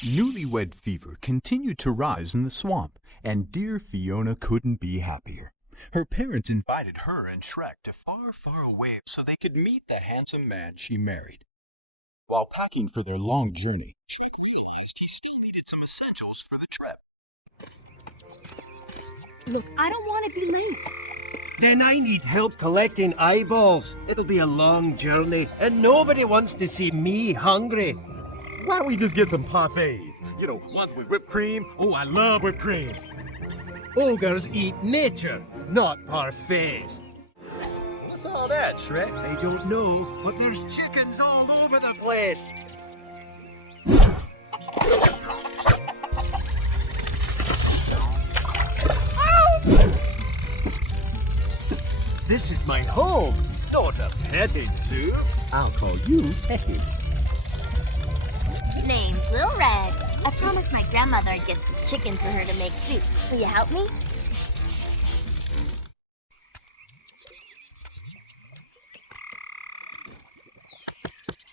Newlywed fever continued to rise in the swamp, and dear Fiona couldn't be happier. Her parents invited her and Shrek to far, far away so they could meet the handsome man she married. While packing for their long journey, Shrek realized he still needed some essentials for the trip. Look, I don't want to be late. Then I need help collecting eyeballs. It'll be a long journey, and nobody wants to see me hungry. Why don't we just get some parfaits? You know, ones with whipped cream. Oh, I love whipped cream. Ogres eat nature, not parfaits. What's all that, Shrek? I don't know, but there's chickens all over the place. This is my home, not a petting zoo. I'll call you Pecky. Name's Lil Red. I promised my grandmother I'd get some chickens for her to make soup. Will you help me?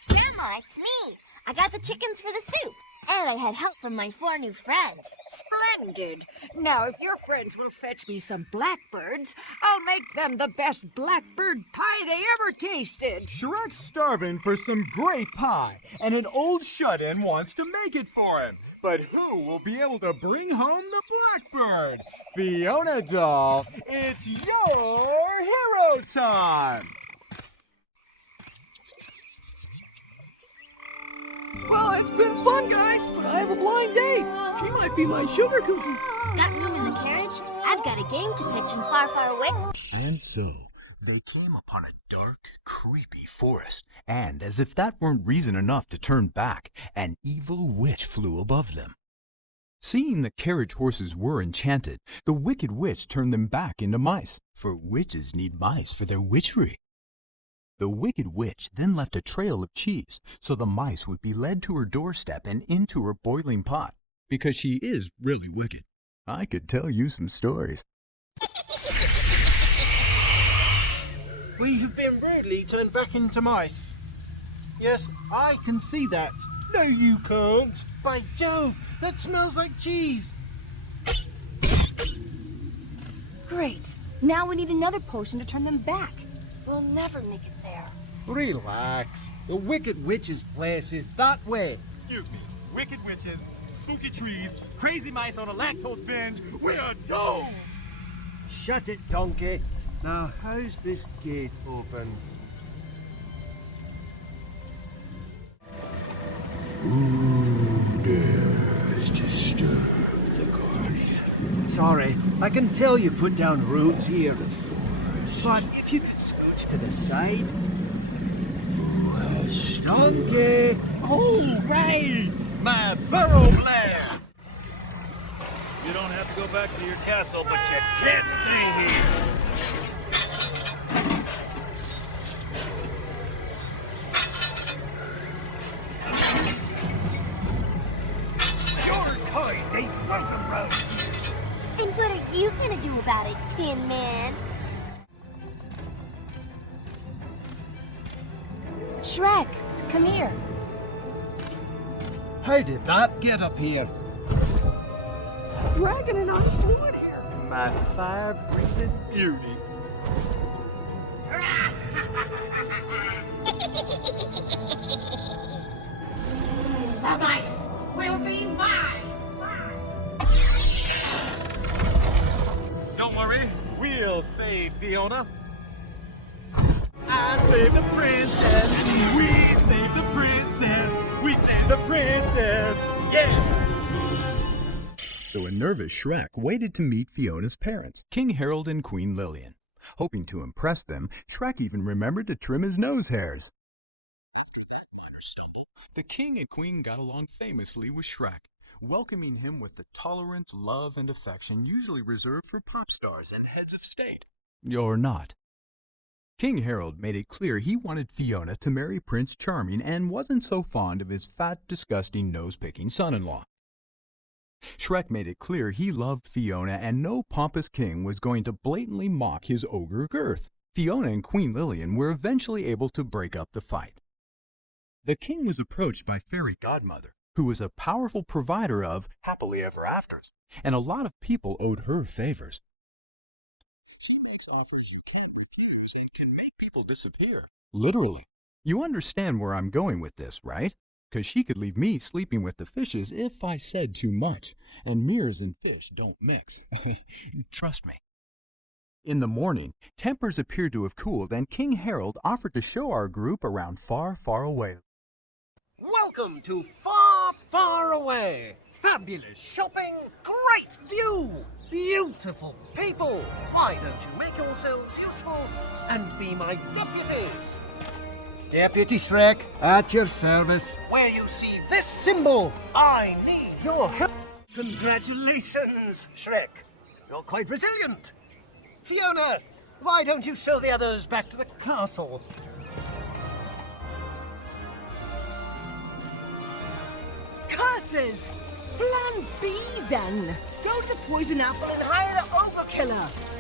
Grandma, it's me. I got the chickens for the soup. And I had help from my 4 new friends. Splendid. Now, if your friends will fetch me some blackbirds, I'll make them the best blackbird pie they ever tasted. Shrek's starving for some great pie, and an old shut-in wants to make it for him. But who will be able to bring home the blackbird? Fiona doll, it's your hero time! Well, it's been fun, guys, but I have a blind date. She might be my sugar cookie. Got room in the carriage? I've got a game to pitch in far, far away. And so, they came upon a dark, creepy forest, and as if that weren't reason enough to turn back, an evil witch flew above them. Seeing the carriage horses were enchanted, the wicked witch turned them back into mice, for witches need mice for their witchery. The wicked witch then left a trail of cheese, so the mice would be led to her doorstep and into her boiling pot, because she is really wicked. I could tell you some stories. We have been rudely turned back into mice. Yes, I can see that. No, you can't. By Jove, that smells like cheese. Great. Now we need another potion to turn them back. We'll never make it there. Relax. The Wicked Witch's place is that way. Excuse me, wicked witches, spooky trees, crazy mice on a lactose binge, we're doomed! Shut it, donkey. Now, how's this gate open? Who dares disturb the Guardian? Sorry, I can tell you put down roots here. But if you could scooch to the side. Donkey! All right! My burrow blast! You don't have to go back to your castle, but you can't stay here. Your kind ain't welcome round here. And what are you gonna do about it, Tin Man? Shrek, come here. How did that get up here? Dragon and I flew in here. My fire-breathing beauty. The mice will be mine. Don't worry, we'll save Fiona. I saved the princess. We saved the princess. We saved the princess. Yeah! So a nervous Shrek waited to meet Fiona's parents, King Harold and Queen Lillian. Hoping to impress them, Shrek even remembered to trim his nose hairs. The king and queen got along famously with Shrek, welcoming him with the tolerance, love, and affection usually reserved for pop stars and heads of state. Or not. King Harold made it clear he wanted Fiona to marry Prince Charming and wasn't so fond of his fat, disgusting, nose-picking son-in-law. Shrek made it clear he loved Fiona and no pompous king was going to blatantly mock his ogre girth. Fiona and Queen Lillian were eventually able to break up the fight. The king was approached by Fairy Godmother, who was a powerful provider of happily ever afters, and a lot of people owed her favors. Such offers you can't refuse and can make people disappear. Literally. You understand where I'm going with this, right? Because she could leave me sleeping with the fishes if I said too much, and mirrors and fish don't mix. Trust me. In the morning, tempers appeared to have cooled, and King Harold offered to show our group around far, far away. Welcome to Far, Far Away. Fabulous shopping, great view, beautiful people. Why don't you make yourselves useful and be my deputies? Deputy Shrek, at your service. Where you see this symbol, I need your help. Congratulations, Shrek. You're quite resilient. Fiona, why don't you show the others back to the castle? Curses! Plan B, then. Go to the poison apple and hire the overkiller.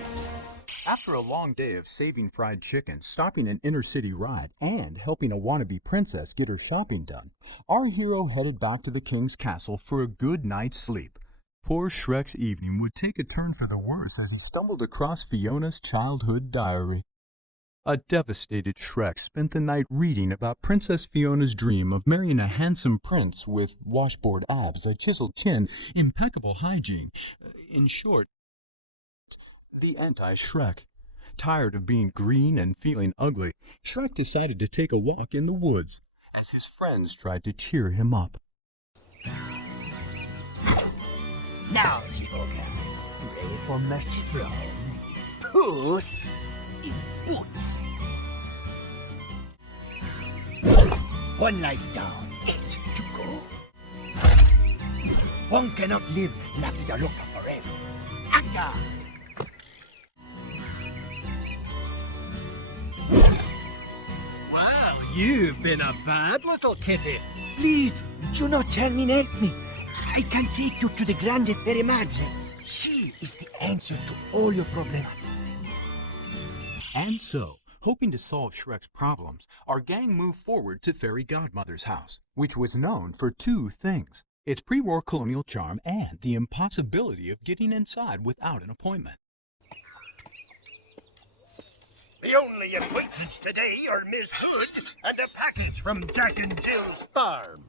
After a long day of saving fried chicken, stopping an inner-city ride, and helping a wannabe princess get her shopping done, our hero headed back to the king's castle for a good night's sleep. Poor Shrek's evening would take a turn for the worse as he stumbled across Fiona's childhood diary. A devastated Shrek spent the night reading about Princess Fiona's dream of marrying a handsome prince with washboard abs, a chiseled chin, impeccable hygiene. In short, the anti-Shrek. Tired of being green and feeling ugly, Shrek decided to take a walk in the woods as his friends tried to cheer him up. Now, Chivoga, pray for mercy from Puss in Boots. One life down, 8 to go. One cannot live la vida loca forever. Anga! Wow, you've been a bad little kitty. Please, do not terminate me. I can take you to the Grande Fairy Madre. She is the answer to all your problems. And so, hoping to solve Shrek's problems, our gang moved forward to Fairy Godmother's house, which was known for two things: its pre-war colonial charm and the impossibility of getting inside without an appointment. The only appointments today are Miss Hood and a package from Jack and Jill's farm.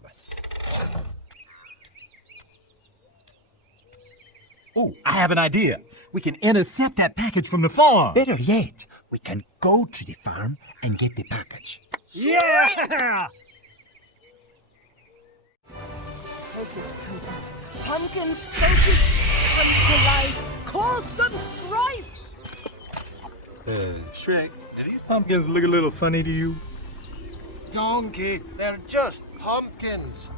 Oh, I have an idea. We can intercept that package from the farm. Better yet, we can go to the farm and get the package. Yeah! Hocus pocus, pumpkins focus, come to life, cause some strife. Shrek, do these pumpkins look a little funny to you? Donkey, they're just pumpkins.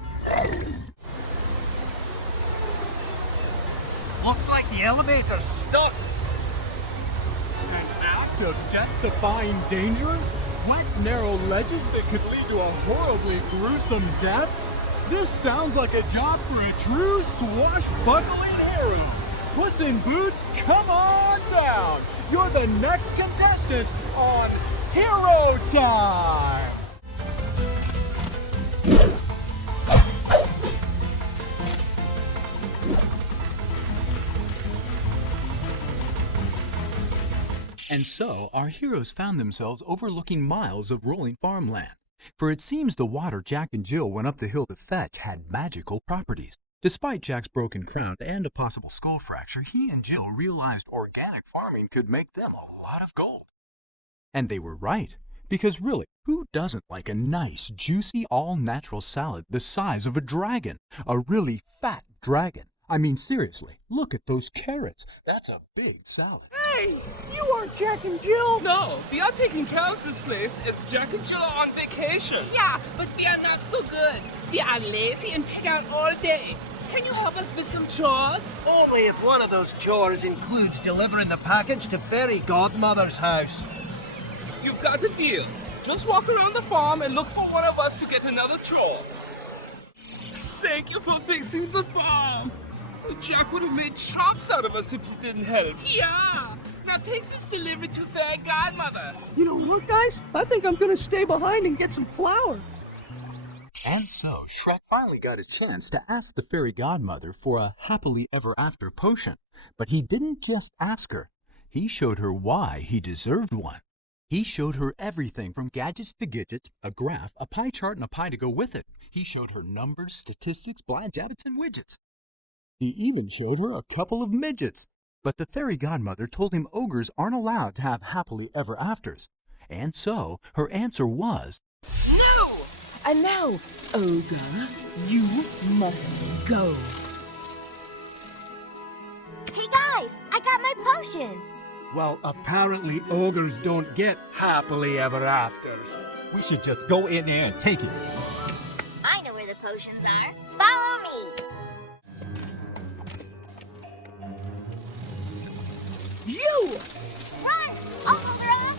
Looks like the elevator's stuck. An act of death-defying danger? Wet, narrow ledges that could lead to a horribly gruesome death? This sounds like a job for a true swashbuckling hero. Puss in Boots, come on down. You're the next contestant on Hero Time. And so, our heroes found themselves overlooking miles of rolling farmland. For it seems the water Jack and Jill went up the hill to fetch had magical properties. Despite Jack's broken crown and a possible skull fracture, he and Jill realized organic farming could make them a lot of gold. And they were right, because really, who doesn't like a nice, juicy, all-natural salad the size of a dragon? A really fat dragon. I mean, seriously, look at those carrots. That's a big salad. Hey, you aren't Jack and Jill. No, we are taking care of this place as Jack and Jill are on vacation. Yeah, but we are not so good. We are lazy and pick out all day. Can you help us with some chores? Only if one of those chores includes delivering the package to Fairy Godmother's house. You've got a deal. Just walk around the farm and look for one of us to get another chore. Thank you for fixing the farm. Jack would have made chops out of us if you didn't help. Yeah. Now take this delivery to Fairy Godmother. You know what, guys? I think I'm gonna stay behind and get some flour. And so Shrek finally got a chance to ask the fairy godmother for a happily ever after potion. But he didn't just ask her. He showed her why he deserved one. He showed her everything from gadgets to gidgets, a graph, a pie chart, and a pie to go with it. He showed her numbers, statistics, blind jabbets, and widgets. He even showed her a couple of midgets. But the fairy godmother told him ogres aren't allowed to have happily ever afters. And so her answer was, No! And now, ogre, you must go. Hey guys, I got my potion. Well, apparently ogres don't get happily ever afters. We should just go in there and take it. I know where the potions are. Follow me. You! Run, ogre!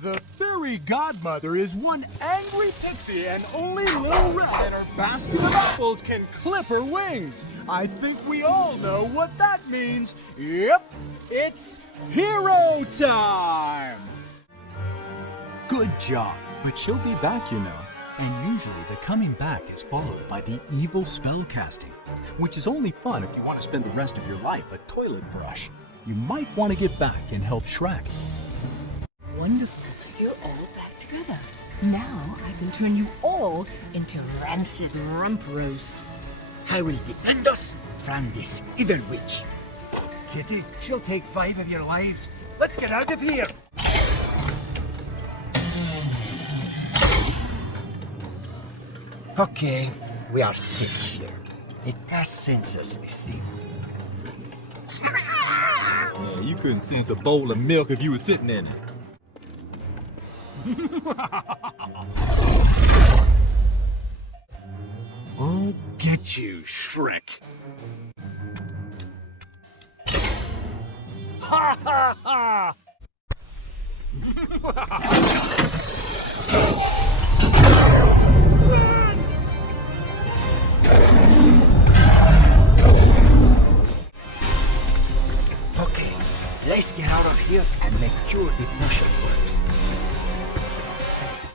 The fairy godmother is one angry pixie, and only Little Red and her basket of apples can clip her wings. I think we all know what that means. Yep, it's hero time! good job. But she'll be back, you know. And usually the coming back is followed by the evil spell casting, which is only fun if you want to spend the rest of your life a toilet brush. You might want to get back and help Shrek. Wonderful. You're all back together. Now I can turn you all into rancid rump roast. I will defend us from this evil witch. Kitty, she'll take 5 of your lives. Let's get out of here. Okay, we are safe here. It does sense us, these things. Yeah, you couldn't sense a bowl of milk if you were sitting in it. I'll get you, Shrek. Ha ha ha! Okay, let's get out of here and make sure the potion works.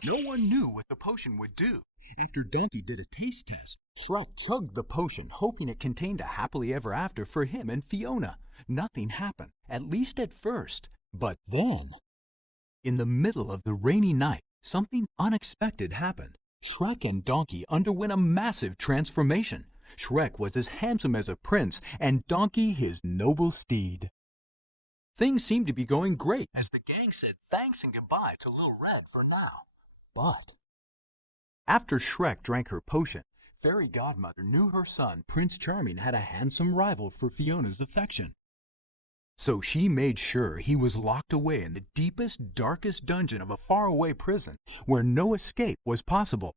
No one knew what the potion would do. After Donkey did a taste test, Shrek chugged the potion, hoping it contained a happily ever after for him and Fiona. Nothing happened, at least at first. But then, in the middle of the rainy night, something unexpected happened. Shrek and Donkey underwent a massive transformation. Shrek was as handsome as a prince, and Donkey his noble steed. Things seemed to be going great as the gang said thanks and goodbye to Little Red for now. But after Shrek drank her potion, Fairy Godmother knew her son, Prince Charming, had a handsome rival for Fiona's affection. So she made sure he was locked away in the deepest, darkest dungeon of a faraway prison where no escape was possible.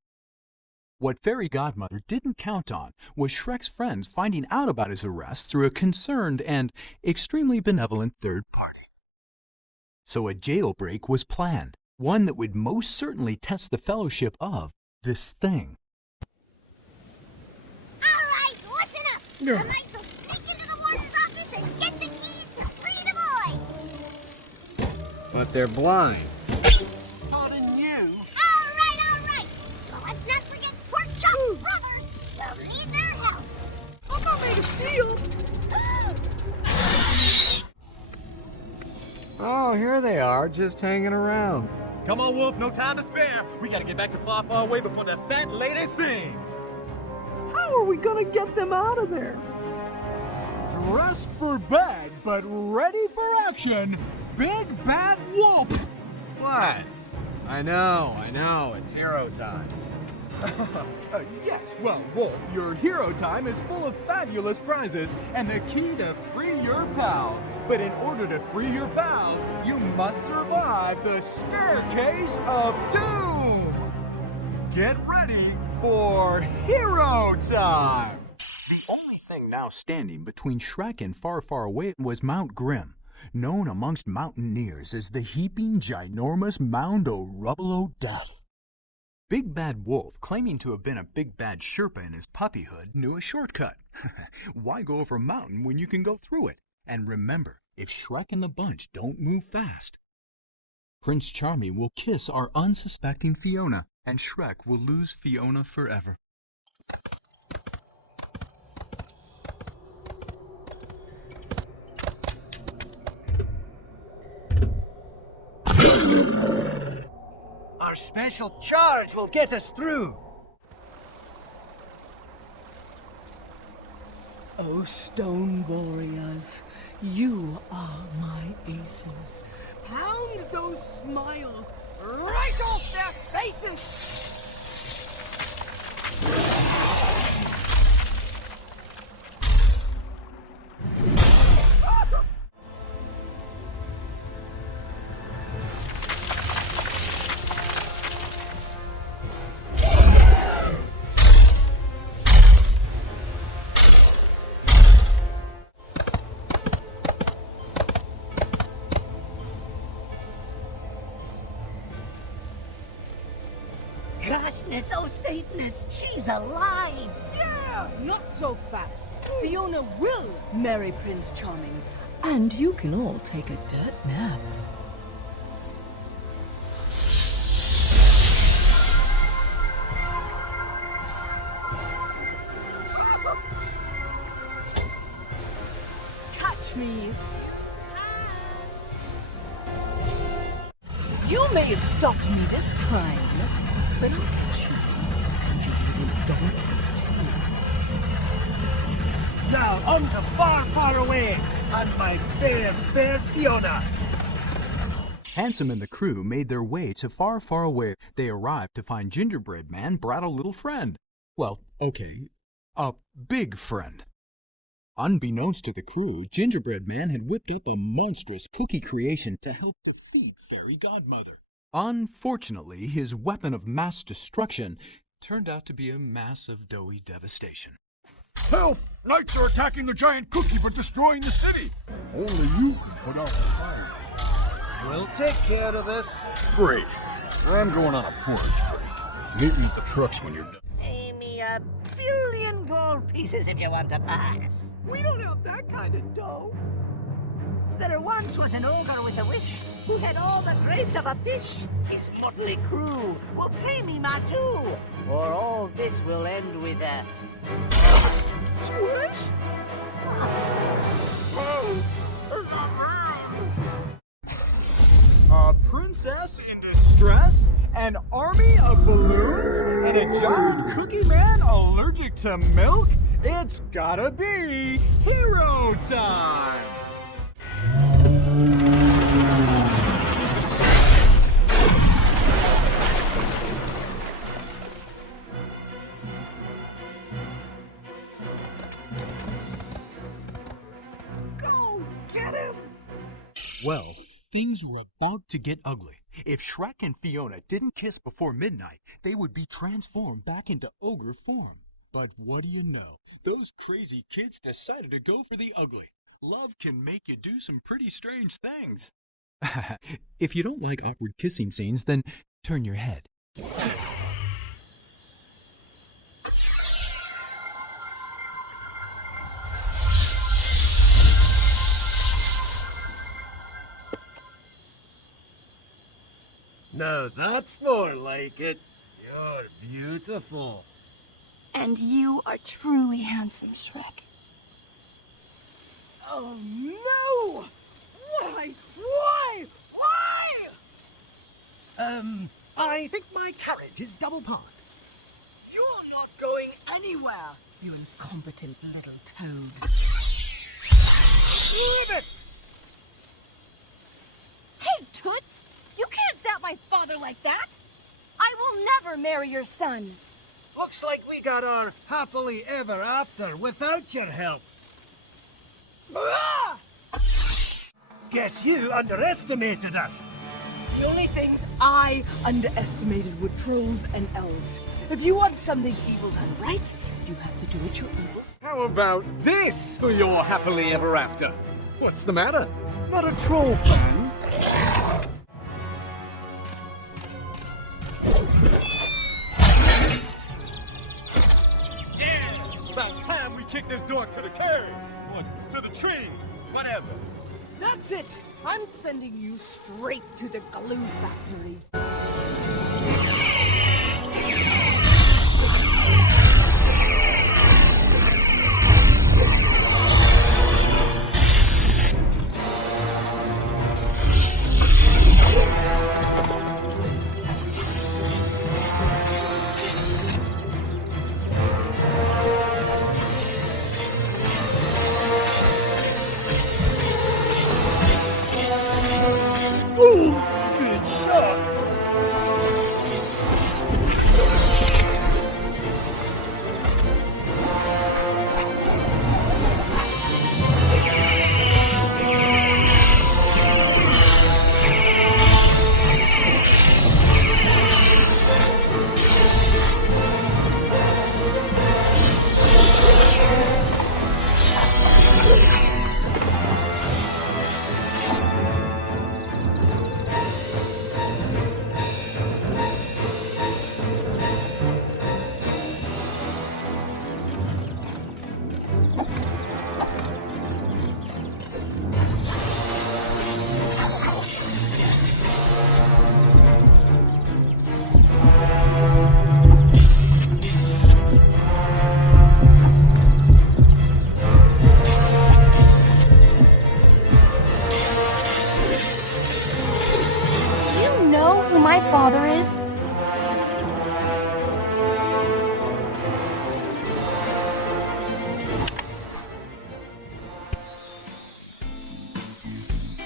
What Fairy Godmother didn't count on was Shrek's friends finding out about his arrest through a concerned and extremely benevolent third party. So a jailbreak was planned, one that would most certainly test the fellowship of this thing. All right, listen up. The mice will sneak into the warden's office and get the keys to free the boys. But they're blind. Pardon you? All right. Well, let's not forget Pork Chop's brothers. They'll need their help. I'm not made of steel. Oh, here they are, just hanging around. Come on, Wolf, no time to spare. We gotta get back to Far, Far Away before the fat lady sings. How are we gonna get them out of there? Dressed for bed, but ready for action, Big Bad Wolf. What? I know, it's hero time. Yes, well, Wolf, your hero time is full of fabulous prizes and the key to free your pals. But in order to free your pals, you must survive the Staircase of Doom. Get ready for hero time. The only thing now standing between Shrek and Far, Far Away was Mount Grim, known amongst mountaineers as the heaping, ginormous mound o' rubble o' death. Big Bad Wolf, claiming to have been a big bad Sherpa in his puppyhood, knew a shortcut. Why go over a mountain when you can go through it? And remember, if Shrek and the bunch don't move fast, Prince Charming will kiss our unsuspecting Fiona. and Shrek will lose Fiona forever. Our special charge will get us through. Oh, stone warriors, you are my aces. Pound those smiles right off their faces! Goshhness, oh Satanist, she's alive! Yeah, not so fast. Fiona will marry Prince Charming, and you can all take a dirt nap. Catch me. You may have stopped me this time, but I'll catch you. You little donkey, too. Now on to far, far away, and my fair, fair Fiona. Handsome and the crew made their way to far, far away. They arrived to find Gingerbread Man brought a little friend. Well, okay, a big friend. Unbeknownst to the crew, Gingerbread Man had whipped up a monstrous cookie creation to help defeat Fairy Godmother. Unfortunately, his weapon of mass destruction turned out to be a mass of doughy devastation. Help! Knights are attacking the giant cookie but destroying the city. Only you can put out the fires. We'll take care of this. Great. I'm going on a porridge break. Meet me at the trucks when you're done. Pay me 1 billion gold pieces if you want to pass. We don't have that kind of dough. There once was an ogre with a wish who had all the grace of a fish. His motley crew will pay me my due, or all this will end with a squish. A princess in distress, an army of balloons, and a giant cookie man allergic to milk? It's gotta be hero time! Go get him! Well, things were about to get ugly. If Shrek and Fiona didn't kiss before midnight, they would be transformed back into ogre form. But what do you know? Those crazy kids decided to go for the ugly. Love can make you do some pretty strange things. If you don't like awkward kissing scenes, then turn your head. Now that's more like it. You're beautiful. And you are truly handsome, Shrek. Oh, no! Why? Why? Why? I think my carriage is double parked. You're not going anywhere, you incompetent little toad. Leave it! Hey, Toots! You can't zap my father like that! I will never marry your son! Looks like we got our happily ever after without your help. Ah! Guess you underestimated us. The only things I underestimated were trolls and elves. If you want something evil done right, you have to do it your evil. How about this for your happily ever after? What's the matter? Not a troll fan? About time we kick this door to the carriage, or to the tree, whatever. That's it! I'm sending you straight to the glue factory.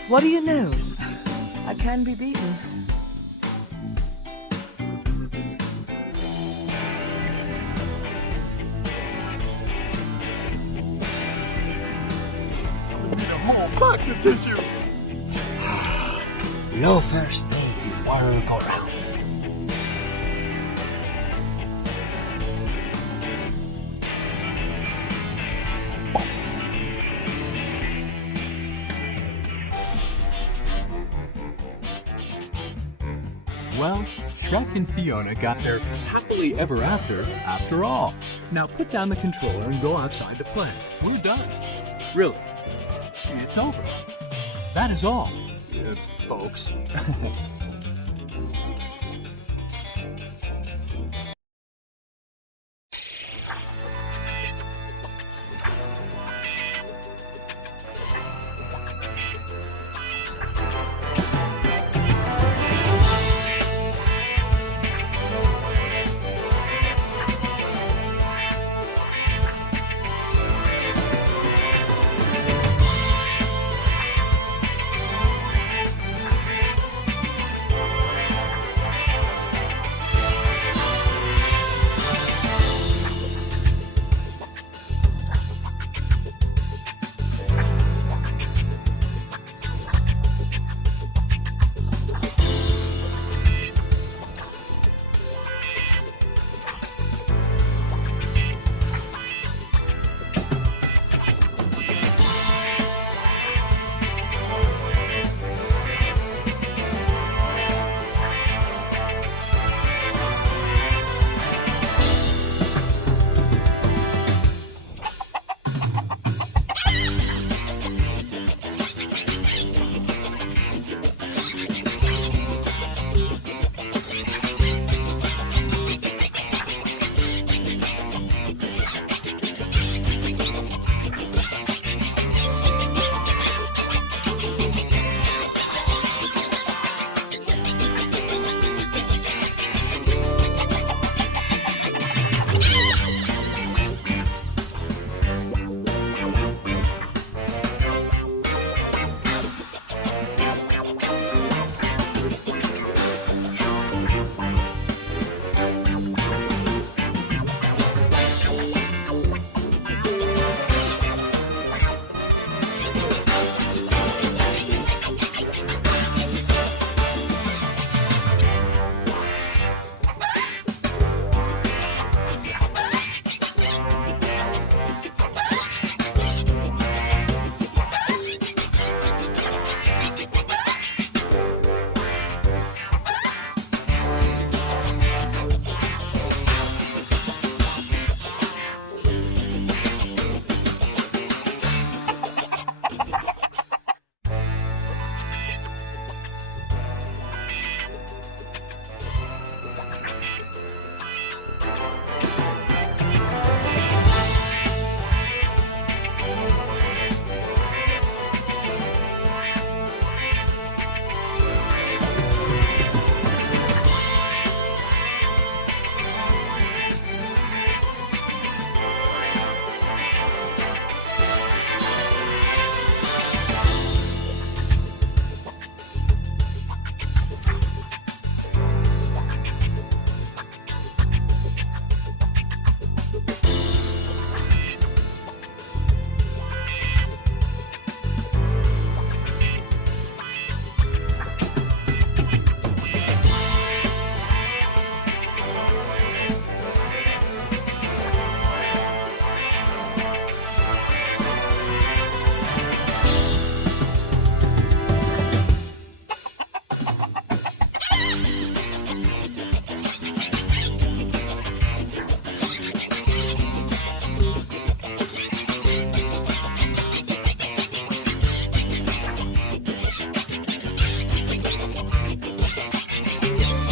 What do you know? I can be beaten. Need a whole box of tissue. No first aid in one go round. Well, Shrek and Fiona got their happily ever after all. Now put down the controller and go outside to play. We're done. Really. It's over. That is all, folks.